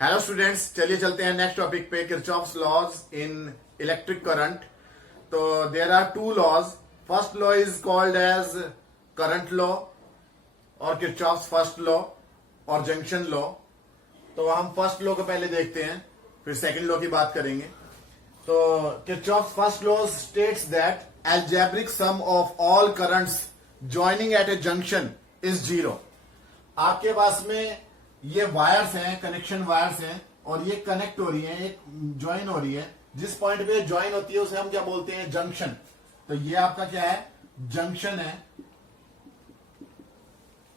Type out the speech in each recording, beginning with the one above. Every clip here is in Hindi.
हेलो स्टूडेंट्स, चलिए चलते हैं नेक्स्ट टॉपिक पे, Kirchhoff's laws in electric current. तो there are two laws. First law is called as current law और किरचॉफ्स फर्स्ट लॉ और जंक्शन लॉ। तो हम फर्स्ट लॉ को पहले देखते हैं, फिर सेकंड लॉ की बात करेंगे। तो Kirchhoff's first law states that algebraic sum of all currents joining at a junction is zero। आपके पास में ये वायर्स हैं, कनेक्शन वायर्स हैं, और ये कनेक्ट हो रही हैं, एक ज्वाइन हो रही है। जिस पॉइंट पे ज्वाइन होती है उसे हम क्या बोलते हैं? जंक्शन। तो ये आपका क्या है? जंक्शन है।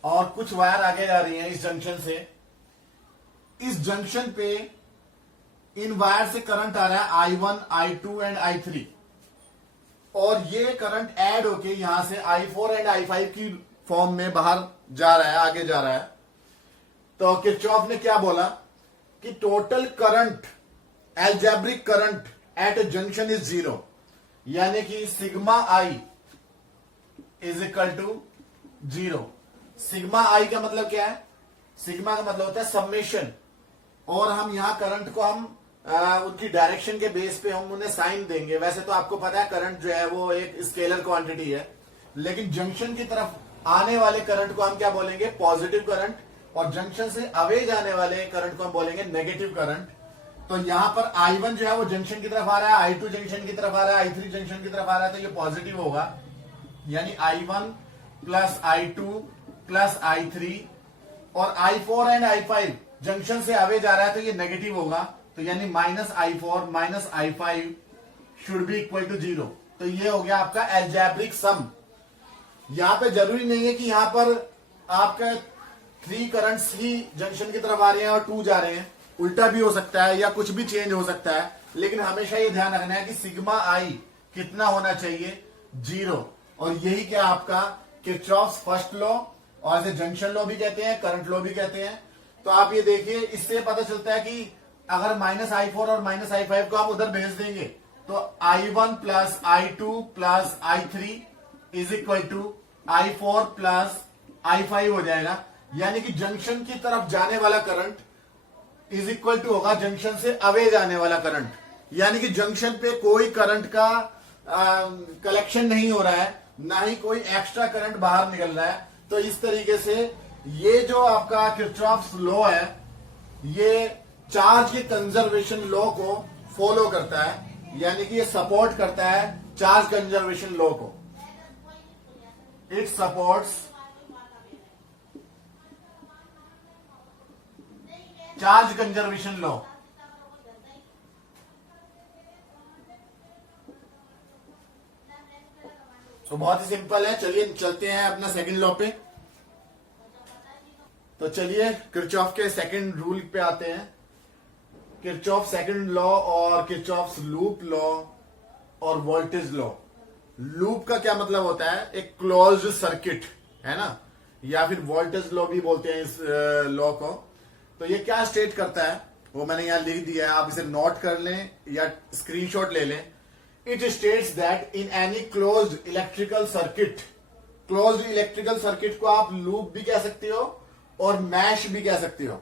और कुछ वायर आगे जा रही हैं इस जंक्शन से। इस जंक्शन पे इन वायर से करंट आ रहा है I1, I2 एंड I3, और ये करंट ऐड होके यहां से I4 एंड I5 की फॉर्म में बाहर जा रहा है, आगे जा रहा है। तो किरचॉफ ने क्या बोला कि total current, algebraic current at a junction is zero, यानी कि sigma I is equal to zero. Sigma I का मतलब क्या है? सिग्मा का मतलब होता है समेशन, और हम यहां करंट को हम उनकी डायरेक्शन के बेस पे हम उन्हें साइन देंगे। वैसे तो आपको पता है करंट जो है वो एक स्केलर क्वांटिटी है, लेकिन जंक्शन की तरफ आने वाले करंट को हम क्या बोलेंगे? Positive current. और जंक्शन से अवे जाने वाले करंट को हम बोलेंगे नेगेटिव करंट। तो यहां पर I1 जो है वो जंक्शन की तरफ आ रहा है, I2 जंक्शन की तरफ आ रहा है, I3 जंक्शन की तरफ आ रहा है, तो ये पॉजिटिव होगा, यानी I1 plus I2 plus I3। और I4 एंड I5 जंक्शन से अवे जा रहा है तो ये नेगेटिव होगा, तो यानी minus I4 minus I5 should be equal to zero. तो ये हो गया आपका एल्जेब्रिक सम। यहां पे जरूरी नहीं है कि यहां पर आपका 3 करंट्स ही जंक्शन की तरफ आ रहे हैं और 2 जा रहे हैं, उल्टा भी हो सकता है या कुछ भी चेंज हो सकता है। लेकिन हमेशा ये ध्यान रखना है कि सिग्मा आई कितना होना चाहिए? जीरो। और यही क्या आपका किरचॉफ्स फर्स्ट लॉ, और इसे जंक्शन लॉ भी कहते हैं, करंट लॉ भी कहते हैं। तो आप ये देखिए, इससे पता चलता है कि अगर माइनस I4 और माइनस I5 को हम उधर भेज देंगे तो I1 plus I2 plus I3 is equal to I4 plus I5 हो जाएगा। यानी कि जंक्शन की तरफ जाने वाला करंट इज इक्वल टू होगा जंक्शन से अवे जाने वाला करंट। यानी कि जंक्शन पे कोई करंट का कलेक्शन नहीं हो रहा है, ना ही कोई एक्स्ट्रा करंट बाहर निकल रहा है। तो इस तरीके से ये जो आपका किरचॉफ्स लॉ है, ये चार्ज के कंजर्वेशन लॉ को फॉलो करता है, यानी कि ये सपोर्ट करता है चार्ज कंजर्वेशन लॉ को। It supports charge conservation law. तो बहुत ही सिंपल है। चलिए चलते हैं अपना सेकंड लॉ पे। तो चलिए किरचॉफ के सेकंड रूल पे आते हैं। किरचॉफ सेकंड लॉ और किरचॉफ्स लूप लॉ और वोल्टेज लॉ। लूप का क्या मतलब होता है? एक क्लोज्ड सर्किट है ना, या फिर वोल्टेज लॉ भी बोलते हैं इस लॉ को। तो ये क्या स्टेट करता है वो मैंने यहां लिख दिया है, आप इसे नोट कर लें या स्क्रीनशॉट ले लें। It states that in any closed electrical circuit, closed electrical circuit को आप लूप भी कह सकते हो और मैश भी कह सकते हो।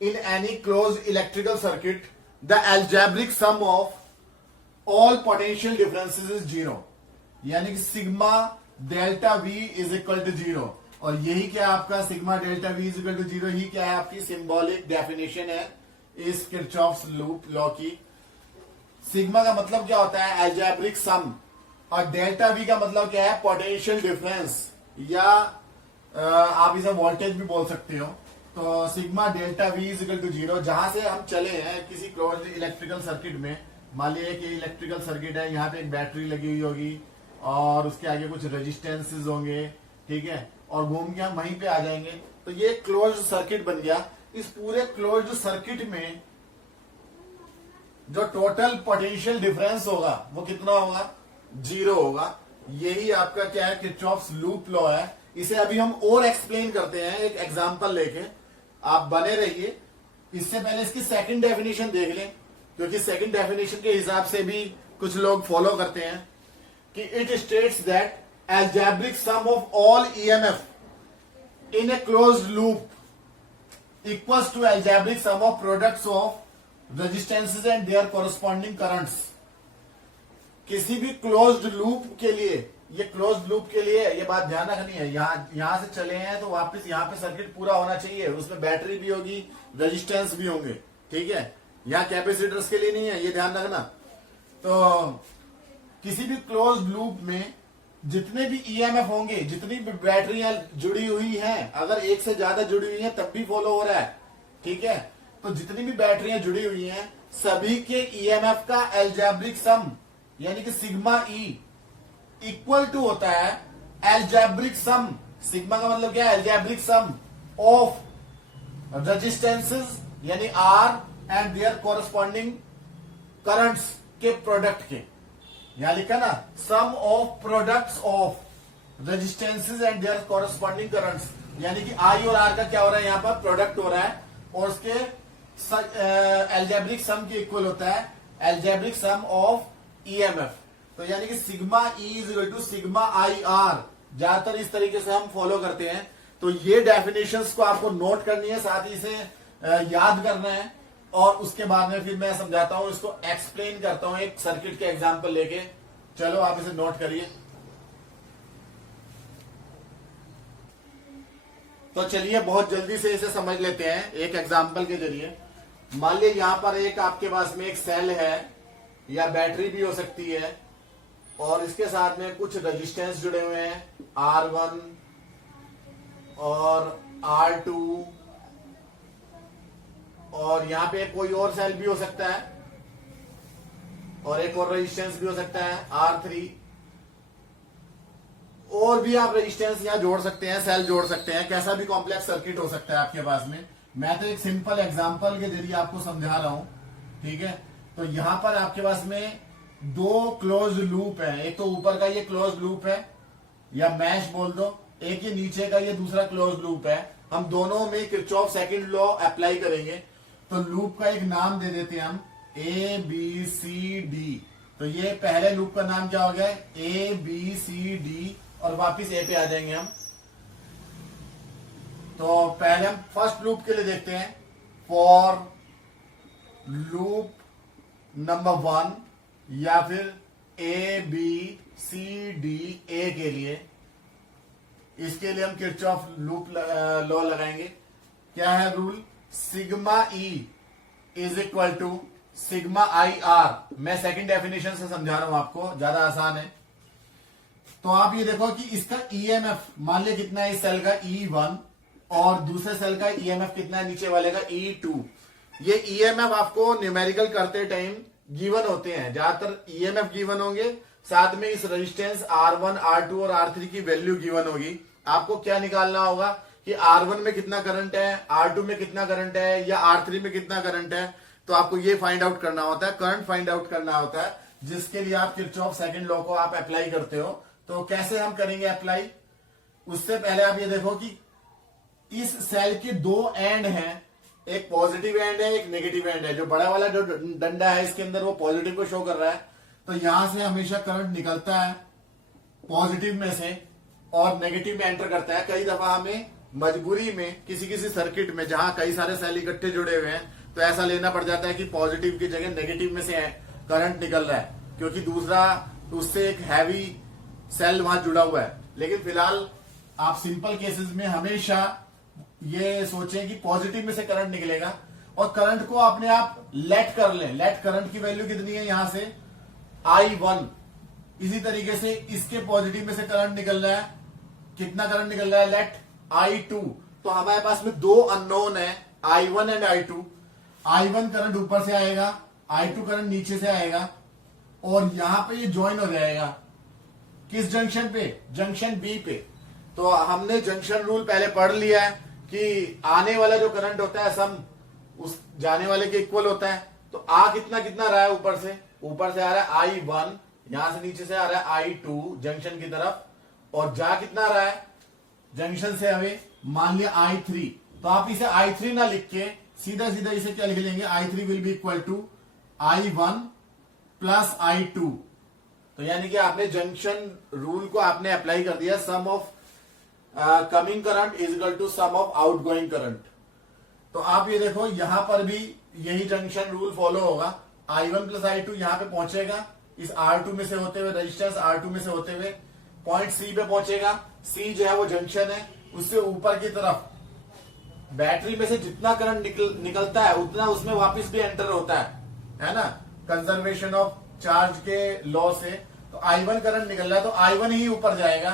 In any closed electrical circuit the algebraic sum of all potential differences is zero, यानी कि sigma delta V is equal to zero. और यही क्या आपका sigma delta V is equal to zero ही क्या है? आपकी सिंबॉलिक डेफिनेशन है इस किरचॉफ्स लूप लॉ की। सिग्मा का मतलब क्या होता है? Algebraic sum. और डेल्टा वी का मतलब क्या है? पोटेंशियल डिफरेंस, या आप इसे वोल्टेज भी बोल सकते हो। तो sigma delta V is equal to zero. जहां से हम चले हैं किसी क्लोज्ड इलेक्ट्रिकल सर्किट में, मान लीजिए कि इलेक्ट्रिकल सर्किट है, यहाँ पे एक बैटरी लगी हुई होगी और उसके आगे कुछ रेजिस्टेंसेस होंगे, ठीक है, और घूम के हम वहीं पे आ जाएंगे। तो ये क्लोज्ड सर्किट बन गया। इस पूरे क्लोज्ड सर्किट में जो टोटल पोटेंशियल डिफरेंस होगा वो कितना होगा? जीरो होगा। यही आपका क्या है? किरचॉफ्स लूप लॉ है। इसे अभी हम और एक्सप्लेन करते हैं एक एग्जांपल लेके, आप बने रहिए। इससे पहले इसकी सेकंड डेफिनेशन देख लें, क्योंकि सेकंड डेफिनेशन के हिसाब से भी कुछ लोग फॉलो करते हैं कि it states that algebraic sum of all EMF in a closed loop equals to algebraic sum of products of resistances and their corresponding currents. किसी भी क्लोज्ड लूप के लिए, ये क्लोज्ड लूप के लिए ये बात ध्यान रखनी है, यहां से चले हैं तो वापस यहां पे सर्किट पूरा होना चाहिए, उसमें बैटरी भी होगी, रेजिस्टेंस भी होंगे, ठीक है। यहां कैपेसिटर्स के लिए नहीं है, ये ध्यान रखना। तो किसी भी क्लोज्ड लूप में जितने भी ईएमएफ होंगे, जितनी भी बैटरियां जुड़ी हुई हैं, अगर एक से ज्यादा जुड़ी हुई हैं तब भी फॉलो हो रहा है, ठीक है। तो जितनी भी बैटरियां जुड़ी हुई हैं सभी के ईएमएफ का एल्जेब्रिक सम यानी कि सिग्मा ई इक्वल टू होता है एल्जेब्रिक सम। सिग्मा का मतलब क्या है? एल्जेब्रिक सम ऑफ रेजिस्टेंसेस यानी R and their corresponding currents के प्रोडक्ट के। यहां लिखा ना, sum of products of resistances and their corresponding currents, यानी कि आई और आर का क्या हो रहा है, यहां पर प्रोडक्ट हो रहा है और उसके एल्जेब्रिक सम के इक्वल होता है एल्जेब्रिक सम ऑफ ईएमएफ। तो यानी कि sigma E is equal to sigma I R, ज्यादातर इस तरीके से हम फॉलो करते हैं। तो ये डेफिनेशंस को आपको नोट करनी है, साथ ही इसे याद करना है, और उसके बाद में फिर मैं समझाता हूं, इसको एक्सप्लेन करता हूं एक सर्किट के एग्जांपल लेके। चलो आप इसे नोट करिए। तो चलिए बहुत जल्दी से इसे समझ लेते हैं एक एग्जांपल के जरिए। मान लीजिए यहां पर एक आपके पास में एक सेल है या बैटरी भी हो सकती है, और इसके साथ में कुछ रेजिस्टेंस जुड़े हुए हैं R1 और R2, और यहां पे कोई और सेल भी हो सकता है और एक और रेजिस्टेंस भी हो सकता है R3, और भी आप रेजिस्टेंस यहां जोड़ सकते हैं, सेल जोड़ सकते हैं, कैसा भी कॉम्प्लेक्स सर्किट हो सकता है आपके पास में। मैं तो एक सिंपल एग्जांपल के जरिए आपको समझा रहा हूं, ठीक है। तो यहां पर आपके पास में दो क्लोज लूप है, एक तो ऊपर का ये क्लोज लूप है या मैश बोल दो, एक ये नीचे का ये दूसरा क्लोज लूप है। हम दोनों में किरचॉफ सेकंड लॉ अप्लाई करेंगे। तो लूप का एक नाम दे देते हैं हम ABCD। तो ये पहले लूप का नाम क्या हो गया? ABCD, और वापिस ए पे आ जाएंगे हम। तो पहले हम फर्स्ट लूप के लिए देखते हैं, फॉर लूप नंबर 1 या फिर ABCD ए के लिए, इसके लिए हम किरचॉफ लूप लॉ लगाएंगे। क्या है rule? Sigma E is equal to sigma I R. मैं सेकंड डेफिनेशन से समझा रहा हूं आपको, ज्यादा आसान है। तो आप ये देखो कि इसका ईएमएफ मान लिया कितना है, इस सेल का E1 और दूसरे सेल का ईएमएफ कितना है, नीचे वाले का E2। ये ईएमएफ आपको न्यूमेरिकल करते टाइम गिवन होते हैं, ज्यादातर ईएमएफ गिवन होंगे, साथ में इस रेजिस्टेंस R1, R2 और R3 की वैल्यू गिवन होगी। आपको क्या निकालना होगा कि R1 में कितना करंट है, R2 में कितना करंट है, या R3 में कितना करंट है। तो आपको ये फाइंड आउट करना होता है, करंट फाइंड आउट करना होता है, जिसके लिए आप किरचॉफ सेकंड लॉ को आप अप्लाई करते हो। तो कैसे हम करेंगे अप्लाई? उससे पहले आप ये देखो कि इस सेल के दो एंड हैं, एक पॉजिटिव एंड है, एक नेगेटिव एंड है। जो बड़ा वाला जो डंडा है इसके अंदर वो पॉजिटिव को शो कर रहा है। तो यहां से हमेशा करंट निकलता है पॉजिटिव में से और नेगेटिव में एंटर करता है। कई दफा हमें मजबूरी में किसी किसी सर्किट में जहां कई सारे सेल इकट्ठे जुड़े हुए हैं तो ऐसा लेना पड़ जाता है कि पॉजिटिव की जगह नेगेटिव में से करंट निकल रहा है, क्योंकि दूसरा उससे एक हैवी सेल वहां जुड़ा हुआ है। लेकिन फिलहाल आप सिंपल केसेस में हमेशा ये सोचें कि पॉजिटिव में से करंट निकलेगा, और करंट को अपने आप लेट कर लें। लेट करंट की वैल्यू कितनी है यहां से I1। इसी तरीके से इसके पॉजिटिव में से करंट निकल रहा है, कितना करंट निकल रहा है? Late I2। तो हमारे पास में दो अननोन है, I1 and I2। I1 current ऊपर से आएगा, I2 करंट नीचे से आएगा, और यहां पे ये ज्वाइन हो जाएगा किस जंक्शन पे? जंक्शन बी पे। तो हमने जंक्शन रूल पहले पढ़ लिया है कि आने वाला जो करंट होता है सम उस जाने वाले के इक्वल होता है। तो आ कितना कितना रहा है ऊपर से आ रहा है I1, यहां से नीचे से आ रहा है I2 जंक्शन की तरफ, और जा कितना रहा है जंक्शन से हमें मान लिया I3। तो आप इसे I3 ना लिख के सीधा सीधा इसे क्या लिख लेंगे? I3 will be equal to I1 plus I2। तो यानी कि आपने जंक्शन रूल को आपने अप्लाई कर दिया, sum of coming current is equal to sum of outgoing current. तो आप ये देखो यहां पर भी यही जंक्शन रूल फॉलो होगा। I1 प्लस I2 यहां पे पहुंचेगा, इस R2 में से होते हुए, रेजिस्टेंस R2 में से होते हुए पॉइंट C पे पहुंचेगा। C जो है वो जंक्शन है, उससे ऊपर की तरफ बैटरी में से जितना करंट निकलता है उतना उसमें वापस भी एंटर होता है ना, कंजर्वेशन ऑफ चार्ज के लॉ से। तो I1 करंट निकल रहा है तो I1 ही ऊपर जाएगा।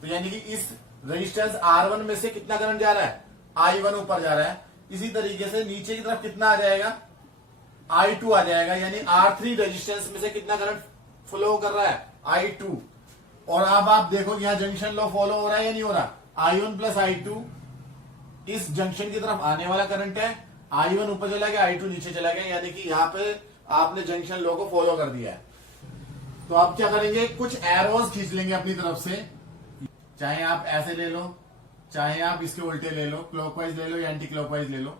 तो यानी कि इस रेजिस्टेंस R1 में से कितना करंट जा रहा है, I1 ऊपर जा रहा है। इसी तरीके से नीचे की तरफ कितना आ जाएगा, I2 आ जाएगा। यानी R3 रेजिस्टेंस में से कितना करंट फ्लो कर रहा है, I2। और अब आप देखो यहां जंक्शन लॉ फॉलो हो रहा है या नहीं हो रहा। I1 प्लस I2 इस जंक्शन की तरफ आने वाला करंट है, I1 ऊपर चला गया, I2 नीचे चला गया, यानी कि यहां पे आपने जंक्शन लॉ को फॉलो कर दिया है। तो आप क्या करेंगे, कुछ एरोज खींच लेंगे अपनी तरफ से, चाहे आप ऐसे ले लो, चाहे आप इसके उल्टे ले लो, क्लॉकवाइज ले लो या एंटी क्लॉकवाइज ले लो।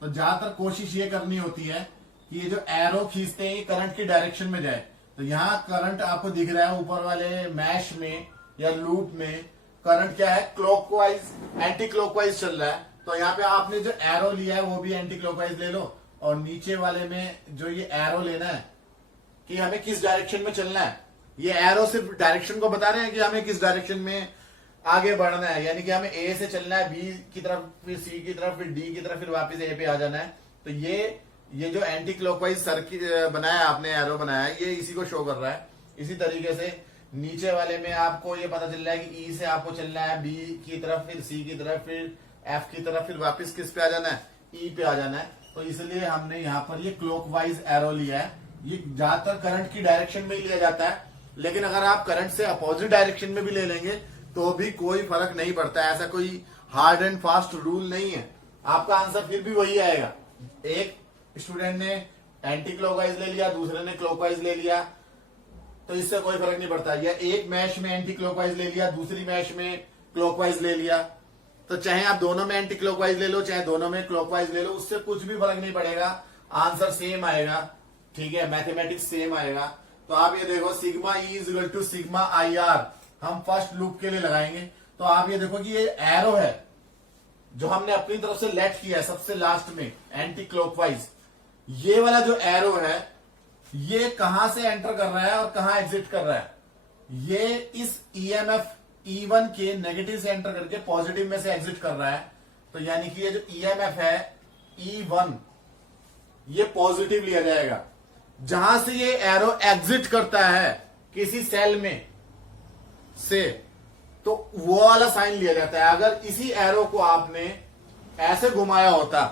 तो ज्यादातर कोशिश ये करनी होती है कि ये जो एरो खींचते हैं करंट की डायरेक्शन में जाए। तो यहाँ करंट आपको दिख रहा है ऊपर वाले मैश में या लूप में करंट क्या है, क्लॉकवाइज एंटी क्लॉकवाइज चल रहा है। तो यहाँ पे आपने जो एरो लिया है वो भी एंटी क्लॉकवाइज ले लो, और नीचे वाले में जो ये एरो लेना है कि हमें किस डायरेक्शन में चलना है। ये एरो सिर्फ डायरेक्शन को बता रहे हैं कि हमें किस डायरेक्शन में आगे बढ़ना है, यानी कि हमें ए से चलना है बी की तरफ, फिर सी की तरफ, फिर डी की तरफ, फिर वापस ए पे आ जाना है। तो ये जो एंटी क्लॉकवाइज सर्किट बनाया आपने, एरो बनाया है, ये इसी को शो कर रहा है। इसी तरीके से नीचे वाले में आपको ये पता चल रहा है कि ई से आपको चलना है बी की तरफ, फिर सी की तरफ, फिर एफ की तरफ, फिर वापस किस पे आ जाना है, ई पे आ जाना है। तो इसलिए हमने यहाँ पर ये क्लॉकवाइज एरो लिया है। ये ज्यादातर करंट की डायरेक्शन में ही लिया जाता है, लेकिन अगर आप करंट से अपोजिट डायरेक्शन में भी ले लेंगे तो भी कोई फर्क नहीं पड़ता है। ऐसा कोई हार्ड एंड फास्ट रूल नहीं है, आपका आंसर फिर भी वही आएगा। एक स्टूडेंट ने एंटी क्लॉकवाइज ले लिया, दूसरे ने क्लॉकवाइज ले लिया, तो इससे कोई फर्क नहीं पड़ता। या एक मैश में एंटी क्लॉकवाइज ले लिया, दूसरी मैश में क्लॉकवाइज ले लिया, तो चाहे आप दोनों में एंटी क्लॉकवाइज ले लो, चाहे दोनों में क्लॉकवाइज ले लो, उससे कुछ भी फर्क नहीं पड़ेगा, आंसर सेम आएगा। ठीक है, मैथमेटिक्स सेम आएगा। तो आप ये देखो sigma E is equal to sigma I R हम फर्स्ट लूप के लिए लगाएंगे। तो आप ये देखो कि ये एरो है जो हमने अपनी तरफ से लेट किया है सबसे लास्ट में एंटी क्लॉकवाइज। ये वाला जो एरो है ये कहां से एंटर कर रहा है और कहां एग्जिट कर रहा है, ये इस ईएमएफ E1 के नेगेटिव से एंटर करके पॉजिटिव में से एग्जिट कर रहा है। तो यानी कि ये जो ईएमएफ है E1 ये पॉजिटिव लिया जाएगा। जहां से ये एरो एग्जिट करता है किसी सेल में से, तो वो वाला साइन लिया जाता है। अगर इसी एरो को आपने ऐसे घुमाया होता,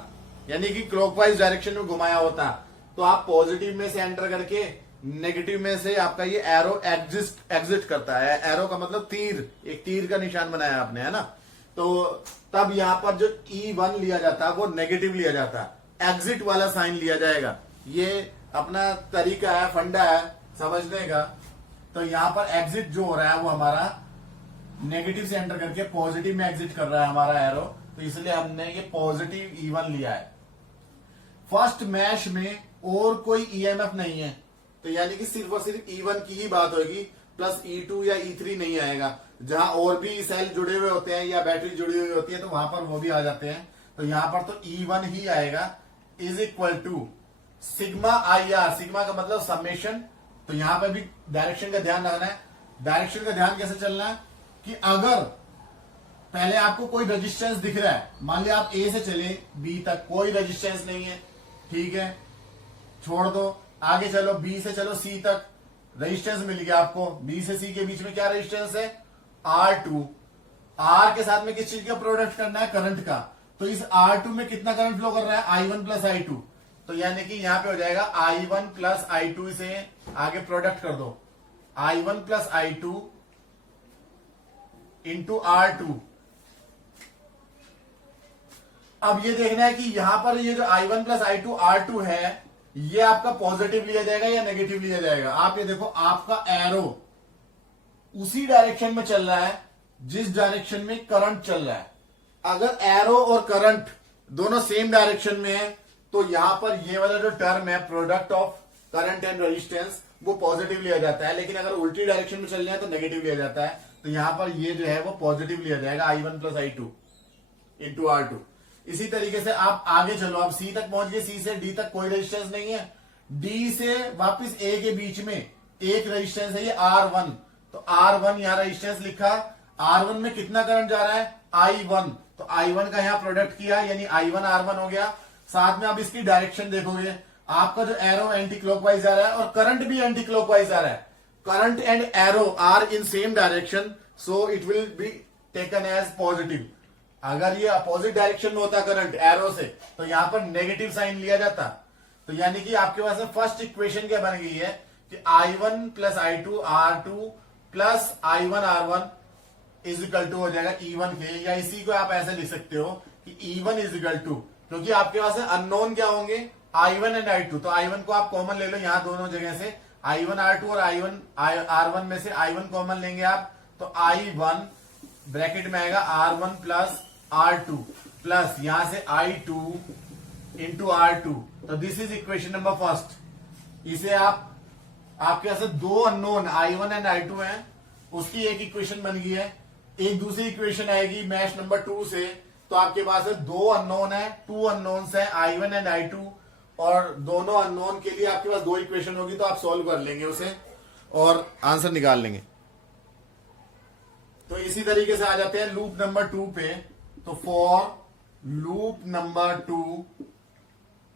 यानी कि क्लॉकवाइज डायरेक्शन में घुमाया होता, तो आप पॉजिटिव में से एंटर करके नेगेटिव में से आपका ये एरो एग्जिट करता है। एरो का मतलब तीर, एक तीर का निशान बनाया आपने, है ना। तो तब यहां पर जो E1 लिया जाता है वो नेगेटिव लिया जाता है, एग्जिट वाला साइन लिया जाएगा। ये अपना तरीका है, फंडा है समझने का। तो यहां पर एग्जिट जो हो रहा है वो हमारा नेगेटिव से एंटर करके पॉजिटिव में एग्जिट कर रहा है हमारा एरो, तो इसलिए हमने ये पॉजिटिव E1 लिया है। फर्स्ट मैश में और कोई ईएमएफ नहीं है, तो यानी कि सिर्फ और सिर्फ E1 की ही बात होगी, प्लस E2 या E3 नहीं आएगा। जहां और भी सेल जुड़े हुए होते हैं या बैटरी जुड़ी हुई होती है तो वहां पर वो भी आ जाते हैं। तो यहां पर तो E1 ही आएगा, is equal to sigma I R. सिग्मा का मतलब समेशन। तो यहां पर भी डायरेक्शन का ध्यान रखना है। डायरेक्शन का ध्यान कैसे चलना है कि अगर पहले आपको कोई रेजिस्टेंस दिख रहा है, मान लिया आप ए से चले बी तक, कोई रेजिस्टेंस नहीं है, ठीक है, छोड़ दो, आगे चलो बी से चलो सी तक, रेजिस्टेंस मिल गया आपको। बी से सी के बीच में क्या रेजिस्टेंस है, R2। R के साथ में किस चीज का प्रोडक्ट करना है, करंट का। तो इस R2 में कितना करंट फ्लो कर रहा है, I1 प्लस I2। तो यानी कि यहां पे हो जाएगा I1 प्लस I2, से आगे प्रोडक्ट कर दो, I1 plus I2 into R2। अब ये देखना है कि यहां पर ये जो I1 प्लस I2 R2 है, ये आपका पॉजिटिव लिया जाएगा या नेगेटिव लिया जाएगा। आप ये देखो आपका एरो उसी डायरेक्शन में चल रहा है जिस डायरेक्शन में करंट चल रहा है। अगर एरो और करंट दोनों सेम डायरेक्शन में है तो यहां पर ये वाला जो टर्म है product of current and resistance वो पॉजिटिव लिया जाता है। लेकिन अगर उल्टी डायरेक्शन में चल रहे हैं तो नेगेटिव लिया जाता है। तो यहां पर ये जो है वो पॉजिटिव लिया जाएगा, I1 plus I2 into R2। इसी तरीके से आप आगे चलो, आप सी तक पहुंच गए, सी से डी तक कोई रेजिस्टेंस नहीं है, डी से वापस ए के बीच में एक रेजिस्टेंस है, ये R1, तो R1 यहां रेजिस्टेंस लिखा, R1 में कितना करंट जा रहा है, I1, तो I1 का यहां प्रोडक्ट किया, यानी I1 R1 हो गया। साथ में आप इसकी डायरेक्शन देखोगे, आपका जो एरो एंटी क्लॉकवाइज जा रहा है और करंट भी एंटी क्लॉकवाइज जा रहा है, current and arrow are in same direction, so it will be taken as positive. अगर ये अपोजिट डायरेक्शन में होता करंट एरो से, तो यहां पर नेगेटिव साइन लिया जाता। तो यानी कि आपके पास फर्स्ट इक्वेशन क्या बन गई है कि I1 plus I2 R2 plus I1 R1 is equal to हो जाएगा E1 के, या इसी को आप ऐसे लिख सकते हो कि E1 इज इक्वल टू, क्योंकि आपके पास अननोन क्या होंगे, I1 एंड I2, तो I1 को आप कॉमन ले लो यहां दोनों जगह से, I1 R2 और I1 R1 में से I1 कॉमन लेंगे आप, तो I1 ब्रैकेट में आएगा R1 प्लस R2 प्लस यहां से I2 इंटू R2, तो this is equation number first. इसे आप, आपके पास दो अननोन I1 एंड I2 हैं, उसकी एक इक्वेशन बन गई है। एक दूसरी इक्वेशन आएगी मैश नंबर 2 से, तो आपके पास दो अननोन है, टू अननोन्स है I1 एंड I2, और दोनों अननोन के लिए आपके पास दो इक्वेशन होगी, तो आप सॉल्व कर लेंगे उसे और आंसर निकाल लेंगे। तो इसी तरीके से आ जाते हैं लूप नंबर 2 पे। तो फॉर लूप नंबर 2,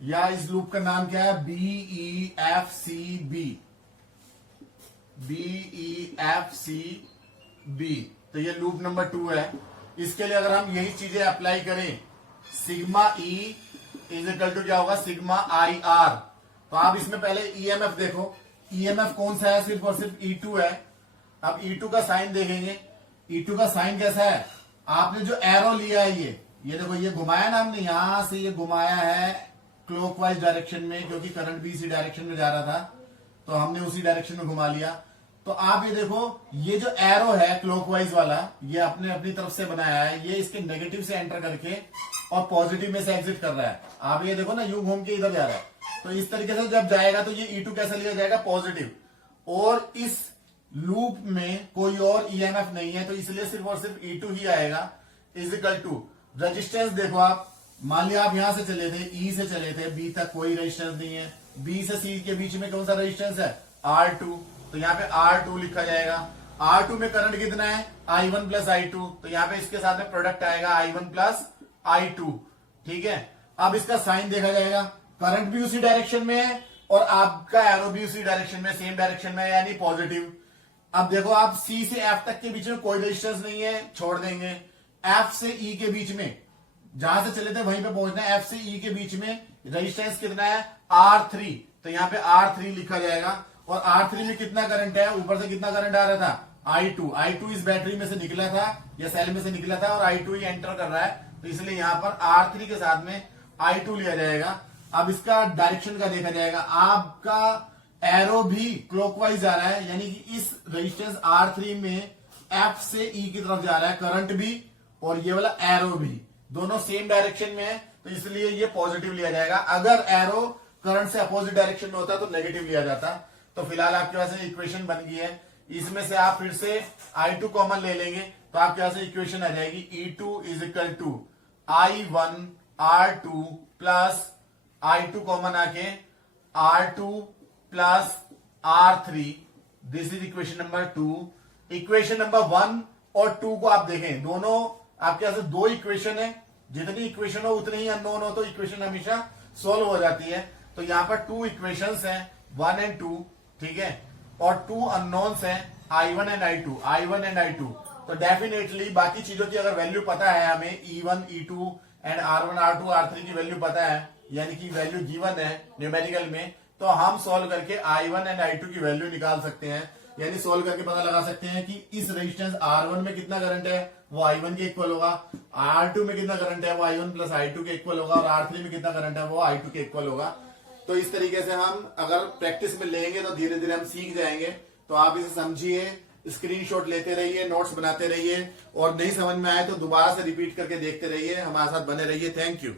या इस लूप का नाम क्या है, BEFCB, BEFCB, तो ये लूप नंबर 2 है। इसके लिए अगर हम यही चीजें अप्लाई करें, sigma E is equal to क्या होगा, सिग्मा IR, तो आप इसमें पहले EMF देखो, EMF कौन सा है, सिर्फ और सिर्फ E2 है। अब E2 का साइन देखेंगे, E2 का साइन कैसा है, आपने जो एरो लिया है ये देखो, ये घुमाया ना हमने, यहां से ये घुमाया है क्लॉकवाइज डायरेक्शन में, क्योंकि करंट भी इसी डायरेक्शन में जा रहा था, तो हमने उसी डायरेक्शन में घुमा लिया। तो आप ये देखो, ये जो एरो है क्लॉकवाइज वाला, ये अपने अपनी तरफ से बनाया है, ये इसके नेगेटिव से एंटर करके और पॉजिटिव में से एग्जिट कर रहा है। आप ये देखो ना, यूं घूम के इधर जा रहा है, तो इस तरीके से जब जाएगा तो ये E2 कैसे लिया जाएगा, पॉजिटिव, और इस लूप में कोई और EMF नहीं है, तो इसलिए सिर्फ और सिर्फ E2 ही आएगा। इज इक्वल टू रेजिस्टेंस देखो आप, मान लिया आप यहां से चले थे, E से चले थे, B तक कोई रेजिस्टेंस नहीं है, B से C के बीच में कौन सा रेजिस्टेंस है, R2, तो यहाँ पे R2 लिखा जाएगा। R2 में करंट कितना है, I1 प्लस I2, तो यहाँ पे इसके साथ में प्रोडक्ट आएगा I1 प्लस I2, ठीक है। अब इसका साइन देखा जाएगा, करंट भी उसी डायरेक्शन में है और आपका एरो भी उसी डायरेक्शन में, सेम डायरेक्शन में है, यानी पॉजिटिव। अब देखो आप C से F तक के बीच में कोई रेजिस्टेंस नहीं है, छोड़ देंगे। F से E के बीच में, जहां से चले थे वहीं पे पहुंचना है, F से E के बीच में रेजिस्टेंस कितना है, R3, तो यहाँ पे R3 लिखा जाएगा। और R3 में कितना करंट है, ऊपर से कितना करंट आ रहा था, I2 इस बैटरी में से निकला था या सेल में से निकला था, और I2 ही एंटर कर रहा है, तो इसलिए यहां पर R3 के साथ में I2 लिया जाएगा। अब इसका डायरेक्शन का देखा जाएगा, आपका एरो भी क्लॉकवाइज जा रहा है, यानी कि इस रेजिस्टेंस R3 में F से E की तरफ जा रहा है करंट भी, और ये वाला एरो भी, दोनों सेम डायरेक्शन में है, तो इसलिए ये पॉजिटिव लिया जाएगा। अगर एरो करंट से अपोजिट डायरेक्शन में होता तो नेगेटिव लिया जाता। तो फिलहाल आपके पास इक्वेशन बन गई है, इसमें से आप फिर से I2 कॉमन ले लेंगे, तो आपके पास इक्वेशन आ जाएगी E2 is equal to I1 R2 plus I2 common आके R2 plus R3, this is equation number 2। Equation number 1 और 2 को आप देखें, दोनों आपके पास दो इक्वेशन है, जितनी इक्वेशन हो उतनी ही अननोन हो, तो इक्वेशन हमेशा सोल्व हो जाती है। तो यहां पर 2 इक्वेशंस हैं, 1 एंड 2, ठीक है, और 2 अननोन्स हैं, I1 एंड I2, तो डेफिनेटली बाकी चीजों की अगर वैल्यू पता है हमें, E1 E2 and R1 R2 R3 की वैल्यू पता है, यानी कि वैल्यू गिवन है न्यूमेरिकल में, तो हम सॉल्व करके I1 एंड I2 की वैल्यू निकाल सकते हैं। यानी सोल्व करके पता लगा सकते हैं कि इस रेजिस्टेंस R1 में कितना करंट है, वो I1 के इक्वल होगा, R2 में कितना करंट है, वो I1 प्लस I2 के इक्वल होगा, और R3 में कितना करंट है, वो I2 के इक्वल होगा। तो इस तरीके से हम अगर प्रैक्टिस में लेंगे तो धीरे धीरे हम सीख जाएंगे। तो आप इसे समझिए, स्क्रीनशॉट लेते रहिए, नोट्स बनाते रहिए, और नहीं समझ में आए तो दोबारा से रिपीट करके देखते रहिए, हमारे साथ बने रहिए। Thank you.